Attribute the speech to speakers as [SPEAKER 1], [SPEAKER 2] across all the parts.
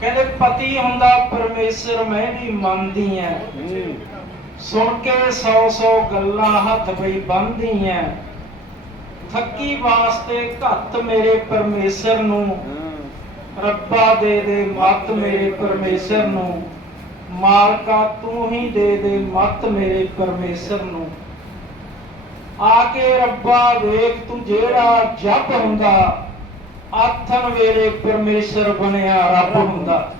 [SPEAKER 1] ਕਹਿੰਦੇ ਪਤੀ ਹੁੰਦਾ ਪਰਮੇਸ਼ਰ ਮੈਂ ਵੀ ਮੰਨਦੀ ਐ। ਸੁਣ ਕੇ ਸੌ ਸੌ ਗੱਲਾਂ ਹੱਥ ਪਈ ਬੰਨਦੀ ਐ ਥੱਕੀ ਵਾਸਤੇ ਘੱਤ ਮੇਰੇ ਪਰਮੇਸ਼ਰ ਨੂੰ। ਰੱਬਾ ਦੇ ਦੇ ਮੱਤ ਮੇਰੇ ਪਰਮੇਸ਼ਰ ਨੂੰ। ਮਾਲਕਾ ਤੂੰ ਹੀ ਦੇ ਦੇ ਮੱਤ ਮੇਰੇ ਪਰਮੇਸ਼ਰ ਨੂੰ। ਆ ਕੇ ਰੱਬਾ ਵੇਖ ਤੂੰ ਜਿਹੜਾ ਜਪ ਹੁੰਦਾ। ਆਥਨ ਵੇਲੇ ਪਰਮੇਸ਼ਰ ਬਣਿਆ ਰੱਬ ਹੁੰਦਾ।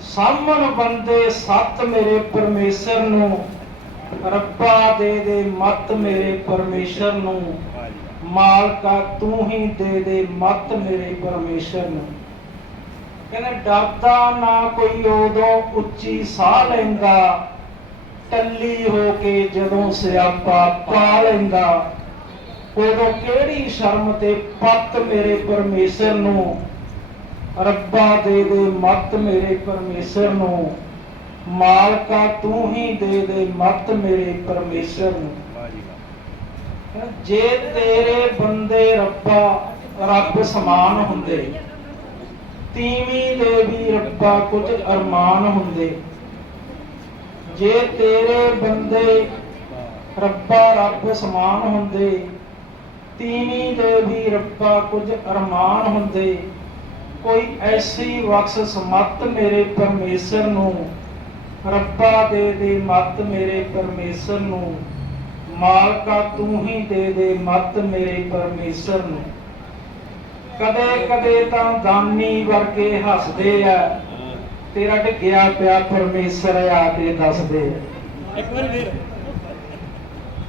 [SPEAKER 1] ਸਾਹਮਣ ਬੰਦੇ ਸੱਤ ਮੇਰੇ ਪਰਮੇਸ਼ਰ ਨੂੰ, ਰੱਬਾ ਦੇ ਦੇ ਮੱਤ ਮੇਰੇ ਪਰਮੇਸ਼ਰ ਨੂੰ, ਮਾਲਕਾ ਤੂੰ ਹੀ ਦੇ ਦੇ ਮਤ ਮੇਰੇ ਪਰਮੇਸ਼ਰ ਨੂੰ। ਕਹਿੰਦੇ, ਡਰਦਾ ਨਾ ਕੋਈ ਉਦੋਂ ਉੱਚੀ ਸਾਹ ਲੈਂਦਾ, ਟੱਲੀ ਹੋ ਕੇ ਜਦੋਂ ਸਿਆਪਾ ਪਾ ਲੈਂਦਾ। ਉਦੋਂ ਕਿਹੜੀ ਸ਼ਰਮ ਤੇ ਪੱਤ ਮੇਰੇ ਪਰਮੇਸ਼ਰ ਨੂੰ? ਰੱਬਾ ਦੇ ਦੇ ਮੱਤ ਮੇਰੇ ਪਰਮੇਸ਼ਰ ਨੂੰ। ਮਾਲਕਾ ਤੂੰ ਹੀ ਦੇ ਦੇ ਮੱਤ ਮੇਰੇ ਪਰਮੇਸ਼ਰ ਨੂੰ। ਜੇ ਤੇਰੇ ਬੰਦੇ ਰੱਬਾ, ਰੱਬ ਸਮਾਨ ਹੁੰਦੇ, ਤੀਵੀਂ ਦੇ ਵੀ ਰੱਬਾ ਕੁਝ ਅਰਮਾਨ ਹੁੰਦੇ, ਜੇ ਤੇਰੇ ਬੰਦੇ ਰੱਬਾ, ਰੱਬ ਸਮਾਨ ਹੁੰਦੇ ਤੀਵੀਂ ਦੇ ਵੀ ਰੱਬਾ ਕੁਝ ਅਰਮਾਨ ਹੁੰਦੇ। ਕੋਈ ਐਸੀ ਬਖਸ਼ ਮਤ ਮੇਰੇ ਪਰਮੇਸ਼ਰ ਨੂੰ। ਰੱਬਾ ਦੇ ਦੇ ਮਤ ਮੇਰੇ ਪਰਮੇਸ਼ਰ ਨੂੰ। ਮਾਲਕਾ ਤੂੰ ਹੀ ਦੇ ਦੇ ਮਤ ਮੇਰੇ ਪਰਮੇਸ਼ਰ ਨੂੰ। ਕਦੇ ਕਦੇ ਤਾਂ ਦਾਨੀ ਵਰਗੇ ਹੱਸਦੇ ਆ। ਤੇਰਾ ਢਿੱਗਿਆ ਪਿਆ ਪਰਮੇਸ਼ਰ ਆ ਕੇ ਦੱਸਦੇ ਆ।
[SPEAKER 2] ਇੱਕ ਵਾਰ ਫੇਰ।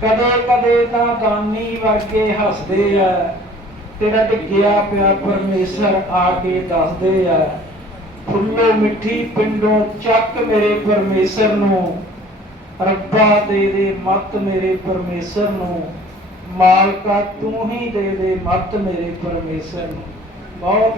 [SPEAKER 1] ਕਦੇ ਕਦੇ ਤਾਂ ਦਾਨੀ ਵਰਗੇ ਹੱਸਦੇ ਆ, ਤੇਰਾ ਢਿੱਗਿਆ ਪਿਆ ਪਰਮੇਸ਼ਰ ਆ ਕੇ ਦੱਸਦੇ ਆ, ਫੁੱਲੋ ਮਿੱਠੀ ਪਿੰਡੋਂ ਚੱਕ ਮੇਰੇ ਪਰਮੇਸ਼ਰ ਨੂੰ, ਰੱਬਾ ਦੇ ਦੇ ਮੱਤ ਮੇਰੇ ਪਰਮੇਸ਼ਰ ਨੂੰ, ਮਾਲਕਾ ਤੂੰ ਹੀ ਦੇ ਦੇ ਮੱਤ ਮੇਰੇ ਪਰਮੇਸ਼ਰ ਨੂੰ। ਬਹੁਤ